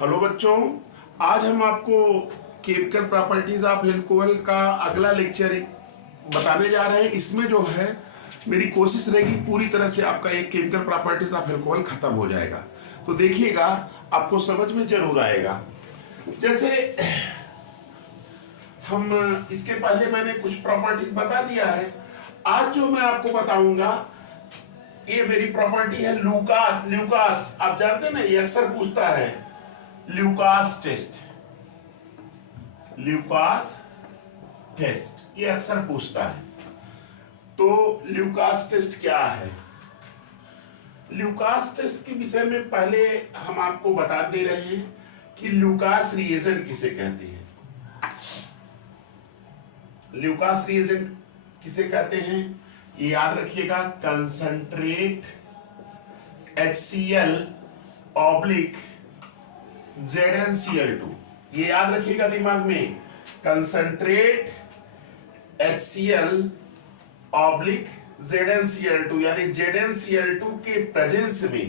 Hello बच्चों, आज हम आपको केमिकल प्रॉपर्टीज ऑफ एल्कोहल का अगला लेक्चर बताने जा रहे हैं। इसमें जो है मेरी कोशिश रहेगी पूरी तरह से आपका एक केमिकल प्रॉपर्टीज ऑफ एल्कोहल खत्म हो जाएगा। तो देखिएगा, आपको समझ में जरूर आएगा। जैसे हम इसके पहले मैंने कुछ प्रॉपर्टीज बता दिया है। आज जो मैं आपको बताऊंगा ये मेरी प्रॉपर्टी है लूकास। ल्यूकास आप जानते हैं ना, ये अक्सर पूछता है ल्यूकास टेस्ट। ल्यूकास टेस्ट ये अक्सर पूछता है। तो ल्यूकास टेस्ट क्या है? ल्यूकास टेस्ट के विषय में पहले हम आपको बता दे रहे हैं कि ल्यूकास रिएजेंट किसे कहते हैं। ल्यूकास रिएजेंट किसे कहते हैं ये याद रखिएगा। कंसंट्रेट HCl ऑब्लिक ZnCl2, ये याद रखिएगा दिमाग में। कंसंट्रेट HCl ऑब्लिक ZnCl2, यानी ZnCl2 के प्रेजेंस में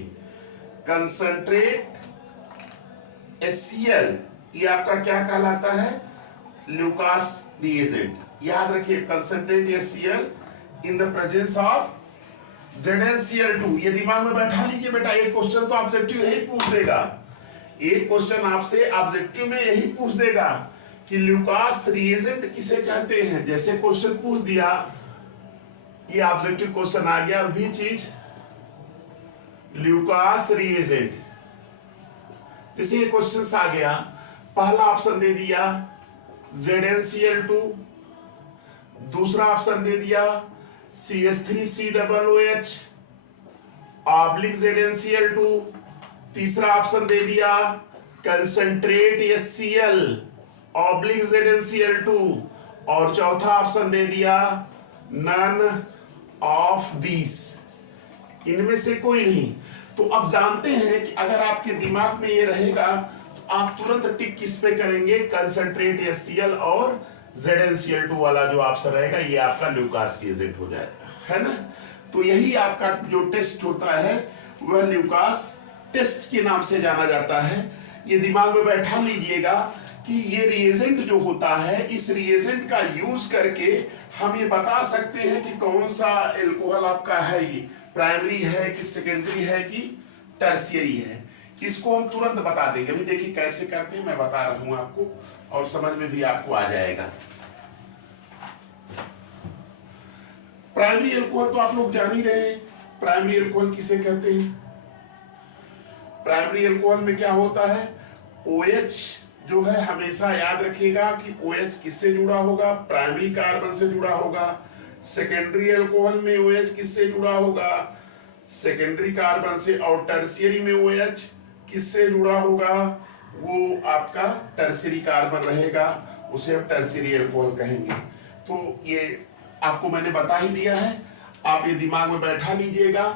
कंसंट्रेट HCl, ये आपका क्या कहलाता है? Lucas reagent. याद रखिए, concentrate HCl in the presence of ZnCl2। ये दिमाग में बैठा लीजिए बेटा। एक क्वेश्चन तो ऑब्जेक्टिव यही पूछ देगा। एक क्वेश्चन आपसे ऑब्जेक्टिव में यही पूछ देगा कि ल्यूकास रिएजेंट किसे कहते हैं। जैसे क्वेश्चन पूछ दिया, ये ऑब्जेक्टिव क्वेश्चन आ गया, भी चीज ल्यूकास रिएजेंट। जैसे ये क्वेश्चन आ गया, पहला ऑप्शन दे दिया ZnCl2, दूसरा ऑप्शन दे दिया CH3COOH ऑब्लिक ZnCl2, तीसरा ऑप्शन दे दिया कंसंट्रेट HCl ऑब्लिक ZnCl2, और चौथा ऑप्शन दे दिया नन ऑफ दिस, इनमें से कोई नहीं। तो अब जानते हैं कि अगर आपके दिमाग में ये रहेगा तो आप तुरंत टिक किस पे करेंगे? कंसंट्रेट HCl और ZnCl2 वाला जो ऑप्शन रहेगा, ये आपका ल्यूकास रिएजेंट हो जाएगा, है ना। तो यही आपका जो टेस्ट होता है वह ल्यूकास टेस्ट के नाम से जाना जाता है। ये दिमाग में बैठा लीजिएगा कि ये रिएजेंट जो होता है, इस रिएजेंट का यूज करके हम ये बता सकते हैं कि कौन सा एल्कोहल आपका है, ये प्राइमरी है कि सेकेंडरी है कि टर्शियरी है। इसको हम तुरंत बता देंगे। अभी देखिए कैसे करते हैं, मैं बता रहा हूं आपको, और समझ में भी आपको आ जाएगा। प्राइमरी अल्कोहल तो आप लोग जान ही रहे हैं। प्राइमरी अल्कोहल किसे कहते हैं? प्राइमरी अल्कोहल में क्या होता है? OH जो है, हमेशा याद रखिएगा कि OH किससे जुड़ा होगा? प्राइमरी कार्बन से जुड़ा होगा। सेकेंडरी अल्कोहल में OH किससे जुड़ा होगा? सेकेंडरी कार्बन से। और टर्शियरी में OH किससे जुड़ा होगा? वो आपका टर्शियरी कार्बन रहेगा, उसे हम टर्शियरी अल्कोहल कहेंगे। तो ये आपको मैंने बता ही दिया है। आप ये दिमाग में बैठा लीजिएगा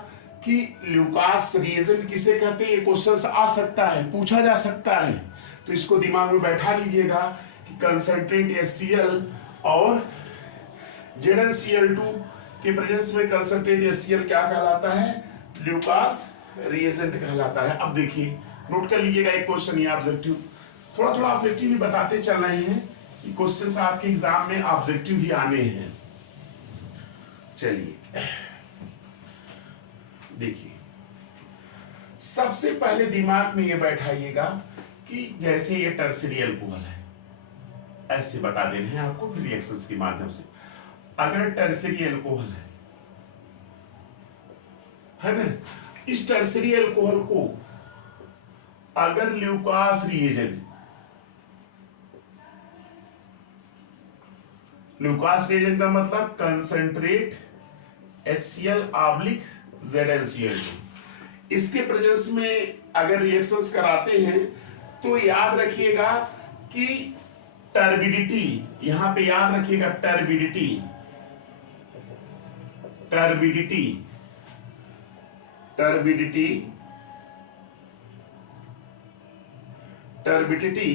कि ल्यूकास रिएजेंट किसे कहते हैं। ये क्वेश्चन आ सकता है, पूछा जा सकता है, तो इसको दिमाग में बैठा लीजिएगा कि कंसंट्रेट HCl और ZnCl2 के प्रेजेंस में कंसंट्रेट HCl क्या कहलाता है? ल्यूकास रिएजेंट कहलाता है। अब देखिए, नोट कर लीजिएगा एक क्वेश्चन, ये ऑब्जेक्टिव, थोड़ा थोड़ा ऑब्जेक्टिव भी बताते चल रहे हैं कि क्वेश्चन आपके एग्जाम में ऑब्जेक्टिव भी आने हैं। चलिए देखिए, सबसे पहले दिमाग में ये बैठाइएगा कि जैसे ये टर्शियरी अल्कोहल है, ऐसे बता दे रहे हैं आपको फिर रिएक्शंस के माध्यम से। अगर टर्शियरी अल्कोहल है ना, इस टर्शियरी अल्कोहल को अगर ल्यूकास रिएजेंट, ल्यूकास रिएजेंट का मतलब कंसंट्रेट HCl ऑब्लिक ZnCl2, इसके प्रेजेंस में अगर रिएक्शंस कराते हैं तो याद रखिएगा कि टर्बिडिटी, यहां पे याद रखिएगा turbidity, turbidity, turbidity, turbidity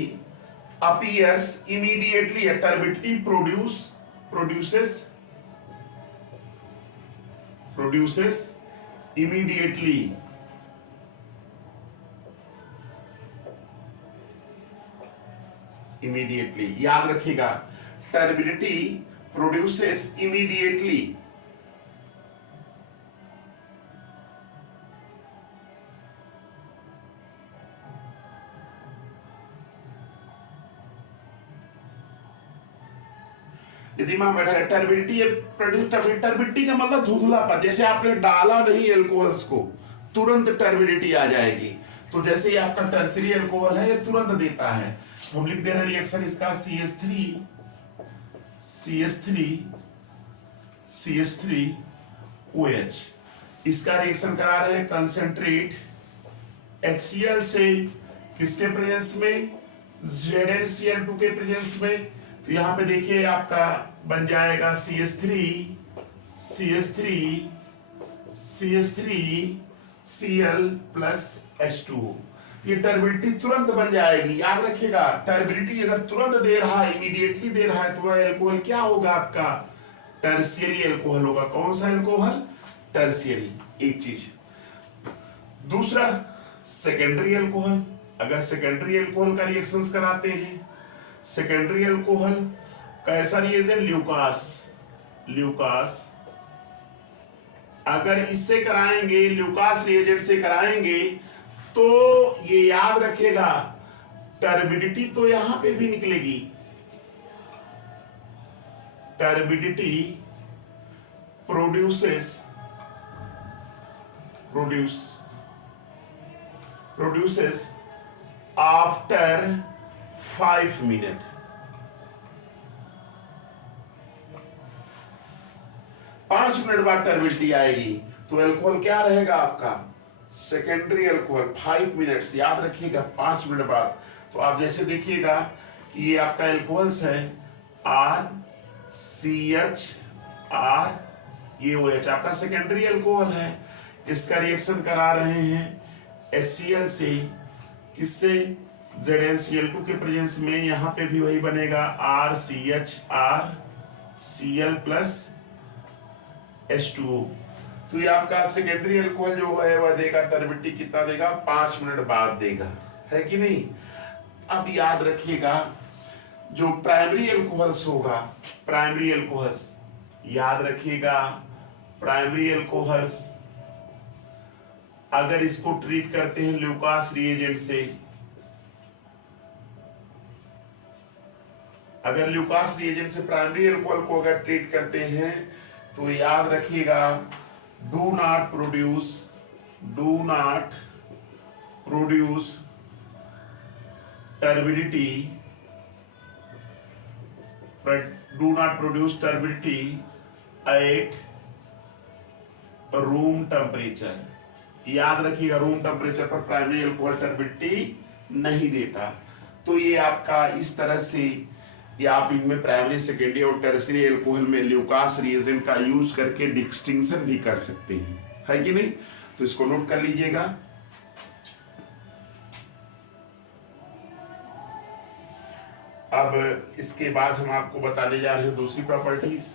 appears immediately. A turbidity produces immediately immediately, याद रखिएगा, टर्बिडिटी प्रोड्यूसेस इमीडिएटली। यदि में बैठा है टर्बिडिटी प्रोड्यूस, टर्बिडिटी का मतलब धुंधलापन, जैसे आपने डाला नहीं एल्कोहल्स को तुरंत टर्बिडिटी आ जाएगी। तो जैसे ही आपका टर्सरी एल्कोहल है ये तुरंत देता है। हम लिख दे रहे हैं रिएक्शन इसका CH3OH, इसका रिएक्शन करा रहे हैं कंसंट्रेट HCl से किसके प्रेजेंस में, ZnCl2 के प्रेजेंस में। तो यहां पे देखिए आपका बन जाएगा CH3Cl प्लस H2O। ये टर्बिडिटी तुरंत बन जाएगी, याद रखिएगा। टर्बिडिटी अगर तुरंत दे रहा है, इमीडिएटली दे रहा है, तो वह एल्कोहल क्या होगा आपका, टर्शियरी एल्कोहल होगा। कौन सा एल्कोहल, टर्शियरी, एक चीज। दूसरा सेकेंडरी एल्कोहल, अगर सेकेंडरी एल्कोहल का रिएक्शंस कराते हैं, सेकेंडरी एल्कोहल कैसा रिएजेंट, ल्यूकास, अगर इससे कराएंगे, ल्यूकास रिएजेंट से कराएंगे, तो ये याद रखेगा टर्बिडिटी तो यहां पे भी निकलेगी। Turbidity produces after 5 minute. 5 minute बाद टर्बिडिटी आएगी, तो एल्कोहल क्या रहेगा आपका, सेकेंडरी एल्कोहल। 5 मिनट्स, याद रखिएगा 5 मिनट बाद। तो आप जैसे देखिएगा कि ये आपका एल्कोहल्स है RCHR, ये OH आपका सेकेंडरी एल्कोहल है। इसका रिएक्शन करा रहे हैं HCl से, किससे, ZnCl2 के प्रेजेंस में। यहां पे भी वही बनेगा RCHRCl प्लस H2O। तो ये आपका सेकेंडरी एल्कोहल जो है वह देगा टर्बिडिटी कितना देगा, 5 मिनट बाद देगा, है कि नहीं। अब याद रखिएगा जो प्राइमरी एल्कोहल्स होगा, प्राइमरी एल्कोहल्स याद रखिएगा, प्राइमरी एल्कोहल्स अगर इसको ट्रीट करते हैं ल्यूकास रिएजेंट से, अगर ल्यूकास रिएजेंट से प्राइमरी एल्कोहल को अगर ट्रीट करते हैं, तो याद रखिएगा do not produce turbidity at room temperature. याद रखिएगा रूम टेम्परेचर पर प्राइमरी एल्कोहल टर्बिडिटी नहीं देता। तो ये आपका इस तरह से, या आप इनमें प्राइमरी, सेकेंडरी और टर्शियरी एल्कोहल में ल्यूकास रिएजेंट का यूज करके डिस्टिंक्शन भी कर सकते हैं, है कि नहीं। तो इसको नोट कर लीजिएगा। अब इसके बाद हम आपको बताने जा रहे हैं दूसरी प्रॉपर्टीज।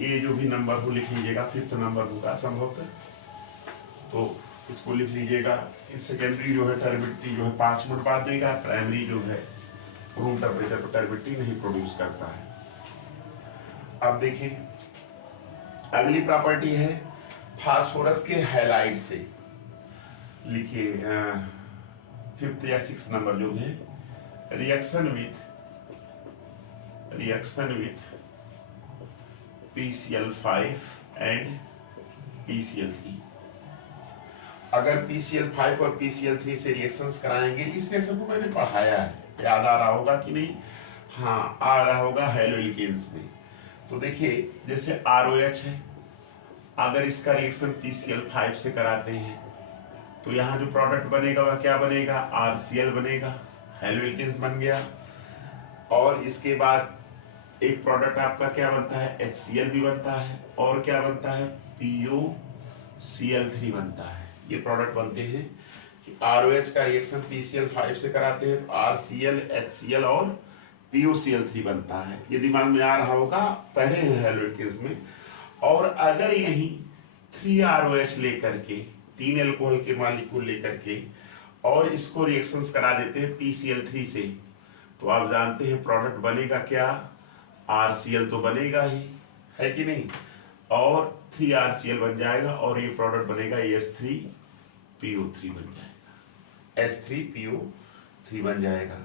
ये जो भी नंबर हो लिख लीजिएगा, 5th नंबर होगा संभवतः, तो इसको लिख लीजिएगा। इस सेकेंडरी जो है टर्बिडिटी जो है 5 मिनट बाद देगा, प्राइमरी जो है रूम टेम्परेचर पर टर्बिडिटी नहीं प्रोड्यूस करता है। अब देखिए अगली प्रॉपर्टी है फास्फोरस के हैलाइड से। लिखिए 5th या 6th नंबर जो है, reaction with PCl5 and PCl3। अगर PCl5 और PCl3 से रिएक्शंस कराएंगे, इस रिएक्शन को मैंने पढ़ाया है, याद आ रहा होगा कि नहीं, हाँ आ रहा होगा हैलोइल्केन्स में। तो देखिए जैसे ROH है, अगर इसका रिएक्शन PCl5 से कराते हैं, तो यहाँ जो प्रोडक्ट बनेगा वह क्या बनेगा, RCl बनेगा, हैलोइल्केन्स बन गया। और इसके बाद एक प्रोडक्ट आपका क्या बनता है, HCl भी बनता है, और क्या बनता है, POCl3 बनता है। ये प्रोडक्ट बनते हैं कि ROH का रिएक्शन PCl5 से कराते हैं, तो RCl, HCl और POCl3 बनता है। ये दिमाग में आ रहा होगा, पढ़े हैं हैलोइल्केन्स में। और अगर यही 3 ROH लेकर के, 3 एल्कोहल के मॉलिक्यूल लेकर के, और इसको रिएक्शंस करा देते हैं PCl3 से, तो आप जानते हैं प्रोडक्ट बनेगा क्या, RCl तो बनेगा ही, है कि नहीं, और 3RCl बन जाएगा और ये प्रोडक्ट बनेगा S3PO3 बन जाएगा, S3PO3 बन जाएगा,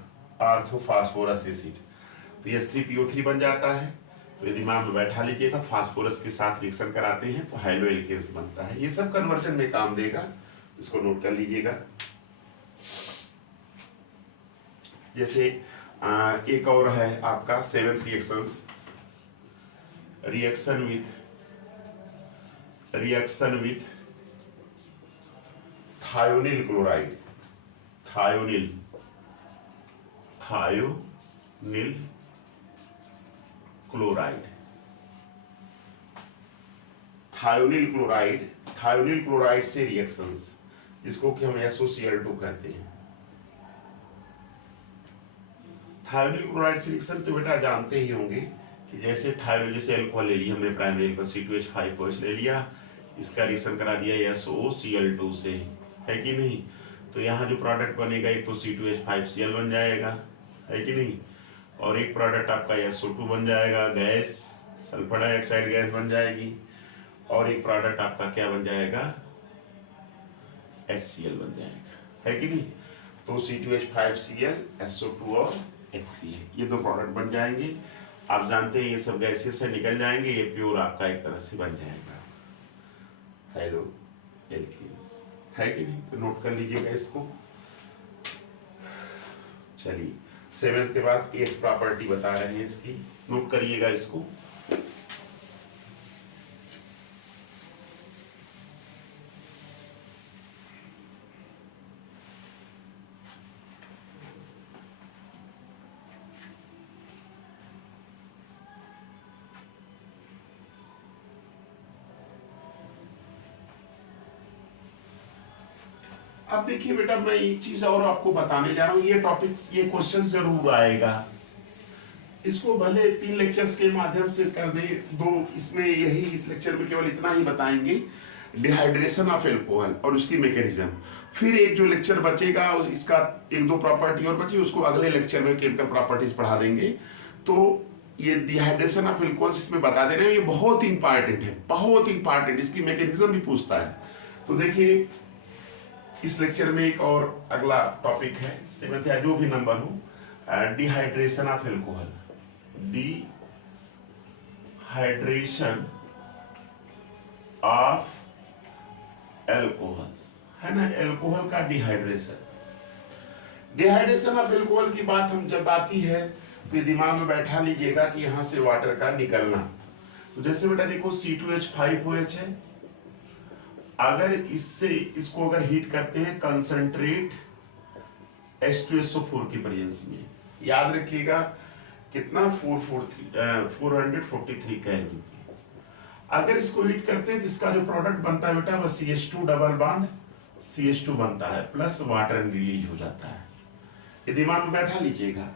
ऑर्थोफॉस्फोरस एसिड। तो S3PO3 बन जाता है। तो ये दिमाग में बैठा लीजिएगा, फास्फोरस के साथ रिएक्शन कराते हैं तो हाइलो एल्केन्स बनता है। ये सब कन्वर्जन में काम देगा, इसको नोट कर लीजिएगा। जैसे एक और है आपका 7th reaction with thionyl chloride, thionyl chloride से रिएक्शंस, जिसको कि हम SOCl2 कहते हैं। थायोनिल क्लोराइड से रिएक्शन तो बेटा जानते ही होंगे कि जैसे थायोनिल, जैसे अल्कोहल ले लिया हमने प्राइमरी अल्कोहल C2H5OH ले लिया, इसका रिएक्शन करा दिया SOCl2 से, है कि नहीं। तो यहाँ जो प्रोडक्ट बनेगा एक तो C2H5Cl बन जाएगा, है कि नहीं, और एक प्रोडक्ट आपका SO2 बन जाएगा, गैस सल्फर डाइऑक्साइड गैस बन जाएगी, और एक प्रोडक्ट आपका क्या बन जाएगा, HCl बन जाएगा, है कि नहीं। तो C2H5Cl, SO2 और HCl, ये दो प्रोडक्ट बन जाएंगे। आप जानते हैं ये सब गैसेस से निकल जाएंगे, ये प्योर आपका एक तरह से बन जाएगा हाइलो एल्केन्स, है कि नहीं। तो नोट कर लीजिएगा इसको। चलिए 7th के बाद 8th प्रॉपर्टी बता रहे हैं इसकी, नोट करिएगा इसको। अब देखिए बेटा, मैं एक चीज और आपको बताने जा रहा हूं, ये टॉपिक्स, ये क्वेश्चन जरूर आएगा। इसको भले 3 लेक्चर्स के माध्यम से कर दे, 2 इसमें, यही इस लेक्चर में केवल इतना ही बताएंगे, डिहाइड्रेशन ऑफ एल्कोहल और उसकी मैकेनिज्म। फिर एक जो लेक्चर बचेगा इसका 1-2 प्रॉपर्टी और बची, उसको अगले लेक्चर में केमिकल प्रॉपर्टीज पढ़ा देंगे। तो ये डिहाइड्रेशन ऑफ एल्कोहल इसमें बता दे रहे हैं, ये बहुत इंपॉर्टेंट है, बहुत इंपॉर्टेंट, इसकी मैकेनिज्म भी पूछता है। तो देखिए इस लेक्चर में एक और अगला टॉपिक है 7th या जो भी नंबर हो, dehydration of alcohol, dehydration of alcohols, है ना, एल्कोहल का डिहाइड्रेशन। डिहाइड्रेशन ऑफ एल्कोहल की बात हम जब आती है तो ये दिमाग में बैठा लीजिएगा कि यहां से वाटर का निकलना। तो जैसे बेटा देखो C2H5OH है, अगर इससे इसको अगर हीट करते हैं कंसंट्रेट H2SO4 की प्रेजेंस में, याद रखिएगा कितना 443 केल्विन। अगर इसको हीट करते हैं तो इसका जो प्रोडक्ट बनता है बेटा वह CH2 डबल बॉन्ड CH2 बनता है, प्लस वाटर रिलीज हो जाता है। ये दिमाग में बैठा लीजिएगा।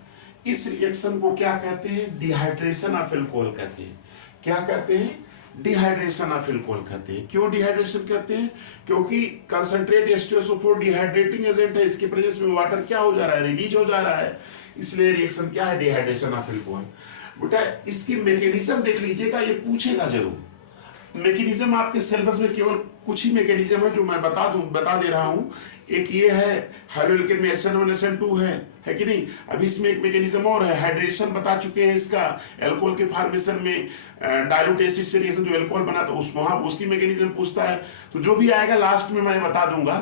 इस रिएक्शन को क्या कहते हैं, डिहाइड्रेशन ऑफ एल्कोहल कहते हैं। क्या कहते हैं, डिहाइड्रेशन ऑफ एल्कोहल कहते हैं। क्यों डिहाइड्रेशन कहते हैं, क्योंकि कंसंट्रेट H2SO4 डिहाइड्रेटिंग एजेंट है, इसके प्रेजेंस में वाटर क्या हो जा रहा है, रिलीज हो जा रहा है, इसलिए रिएक्शन क्या है, डिहाइड्रेशन ऑफ एल्कोहल। बेटा इसकी मैकेनिज्म देख लीजिएगा, ये पूछेगा जरूर। मैकेनिज्म आपके सिलेबस में केवल कुछ ही मैकेनिज्म है जो मैं बता दे रहा हूं। एक ये है हाइड्रोएल्केन में SN1 SN2 है कि नहीं। अभी इसमें एक मैकेनिज्म और है, हाइड्रेशन बता चुके हैं इसका, एल्कोहल के फॉर्मेशन में डाइल्यूट एसिड से रिएक्शन जो एल्कोहल बनाता है वहां उसकी मैकेनिज्म पूछता है। तो जो भी आएगा लास्ट में मैं बता दूंगा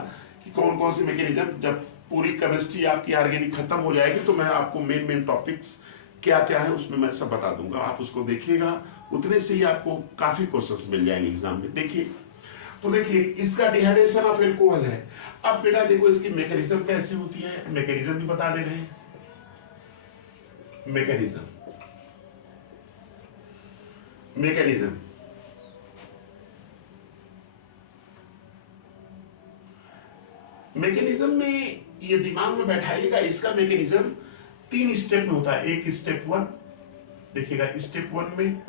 कि कौन कौन सी मैकेनिज्म, जब पूरी केमिस्ट्री आपकी ऑर्गेनिक खत्म हो जाएगी तो मैं आपको मेन टॉपिक्स क्या क्या है उसमें मैं सब बता दूंगा। आप उसको देखिएगा, उतने से ही आपको काफी क्वेश्चंस मिल जाएंगे एग्जाम में। देखिए तो देखिए इसका डिहाइड्रेशन ऑफ एल्कोहल है। अब बेटा देखो इसकी मैकेनिज्म कैसे होती है, मैकेनिज्म भी बता दे रहे हैं। मैकेनिज्म में ये दिमाग में बैठाइएगा, इसका मैकेनिज्म 3 स्टेप में होता है। एक स्टेप 1 देखिएगा, स्टेप 1 में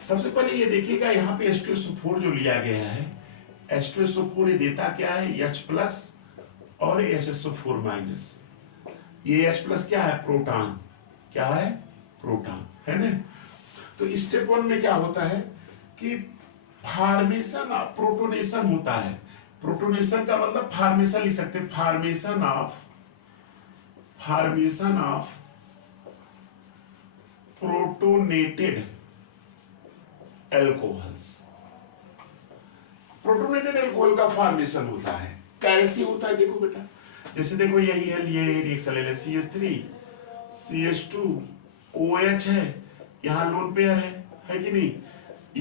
सबसे पहले ये देखिएगा यहाँ पे H2SO4 जो लिया गया है, H2SO4 ये देता क्या है, H+ और HSO4 माइनस। ये H प्लस क्या है? प्रोटॉन। क्या है? प्रोटॉन, है ना। तो स्टेप 1 में क्या होता है कि फॉर्मेशन ऑफ प्रोटोनेशन होता है। प्रोटोनेशन का मतलब फॉर्मेशन लिख सकते हैं, formation of protonated alcohols. Protonated alcohol का फॉर्मेशन होता है। कैसे होता है देखो बेटा, जैसे देखो यही है, ये रिएक्शन ले ले, CH3 CH2 OH है, यहां लोन पेयर है कि नहीं।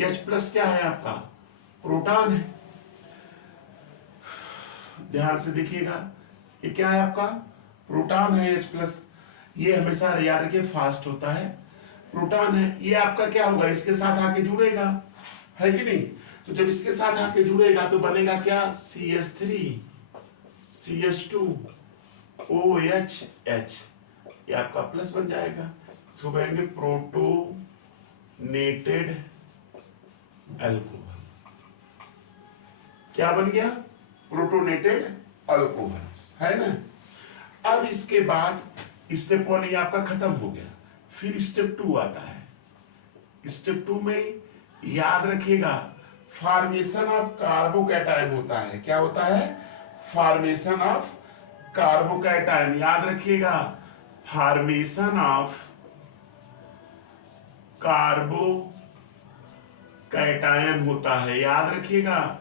H प्लस क्या है आपका? प्रोटॉन है। ध्यान से देखिएगा, ये क्या है आपका? प्रोटॉन है H प्लस। ये हमेशा याद रखिए फास्ट होता है, प्रोटॉन है। ये आपका क्या होगा? इसके साथ आके जुड़ेगा, है कि नहीं। तो जब इसके साथ आके जुड़ेगा तो बनेगा क्या? CH3 CH2 OH H, ये आपका प्लस बन जाएगा। इसको कहेंगे प्रोटोनेटेड अल्कोहल। क्या बन गया? प्रोटोनेटेड अल्कोहल, है ना। अब इसके बाद स्टेप 1 ये आपका खत्म हो गया। फिर स्टेप 2 आता है। स्टेप 2 में याद रखिएगा फॉर्मेशन ऑफ कार्बोकैटायन होता है। क्या होता है? Formation of carbocation. याद रखिएगा फॉर्मेशन ऑफ कार्बोकैटायन होता है। याद रखिएगा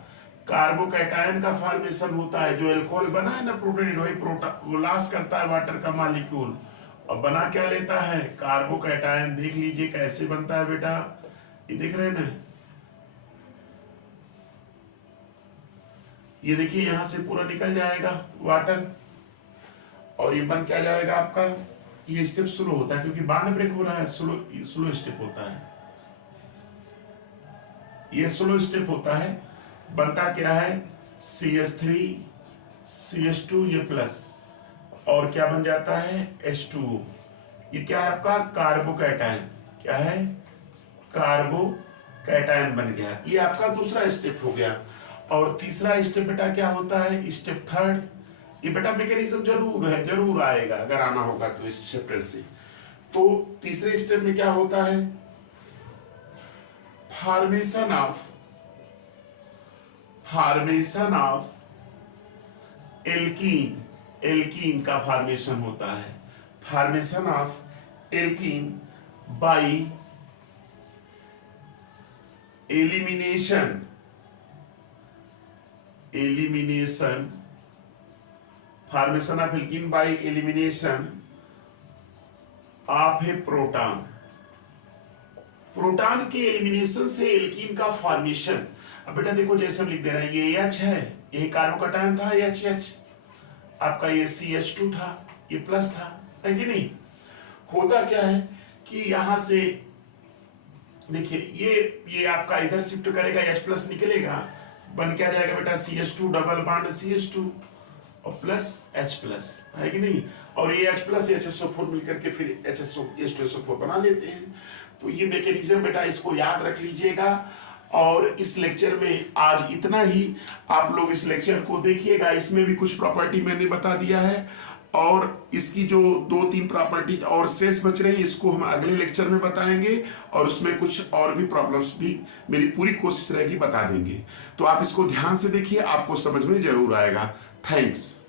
कार्बोकैटायन का फॉर्मेशन होता है। जो अल्कोहल बना है ना प्रोटोनेट, वही वो लॉस करता है वाटर का मॉलिक्यूल और बना क्या लेता है? कार्बोकैटायन। देख लीजिए कैसे बनता है बेटा, ये देख रहे हैं ना, ये देखिए यहां से पूरा निकल जाएगा वाटर और ये बन क्या जाएगा आपका? ये स्टेप स्लो होता है क्योंकि बॉन्ड ब्रेक हो रहा है, स्लो स्टेप होता है। ये स्लो स्टेप होता है। बनता क्या है? CH3 CH2 ये प्लस और क्या बन जाता है? H2O। ये क्या है आपका? कार्बोकैटायन। क्या है? कार्बोकैटायन बन गया। ये आपका दूसरा स्टेप हो गया। और तीसरा स्टेप बेटा क्या होता है? स्टेप 3। ये बेटा मैकेनिज्म जरूर है, जरूर आएगा अगर आना होगा तो इस चैप्टर से। तो तीसरे स्टेप में क्या होता है? फॉर्मेशन ऑफ एल्कीन का फॉर्मेशन होता है। Formation of alkene by elimination formation of alkene by elimination of A proton के एलिमिनेशन से एल्कीन का फॉर्मेशन। अब बेटा देखो जैसे हम लिख दे रहे हैं, ये H है, ये कार्बोकैटायन था HH, आपका ये CH2 था, ये प्लस था, है कि नहीं। होता क्या है कि यहां से देखिए ये आपका इधर शिफ्ट करेगा, H प्लस निकलेगा, बन क्या जाएगा बेटा? CH2 डबल बॉन्ड CH2 और प्लस H प्लस, है कि नहीं। और ये H प्लस HSO4 मिलकर के फिर H2SO4 बना लेते हैं। तो ये मैकेनिज्म बेटा इसको याद रख लीजिएगा। और इस लेक्चर में आज इतना ही। आप लोग इस लेक्चर को देखिएगा, इसमें भी कुछ प्रॉपर्टी मैंने बता दिया है और इसकी जो 2-3 प्रॉपर्टी और शेष बच रही है इसको हम अगले लेक्चर में बताएंगे और उसमें कुछ और भी प्रॉब्लम्स भी मेरी पूरी कोशिश रहेगी बता देंगे। तो आप इसको ध्यान से देखिए, आपको समझ में जरूर आएगा। थैंक्स।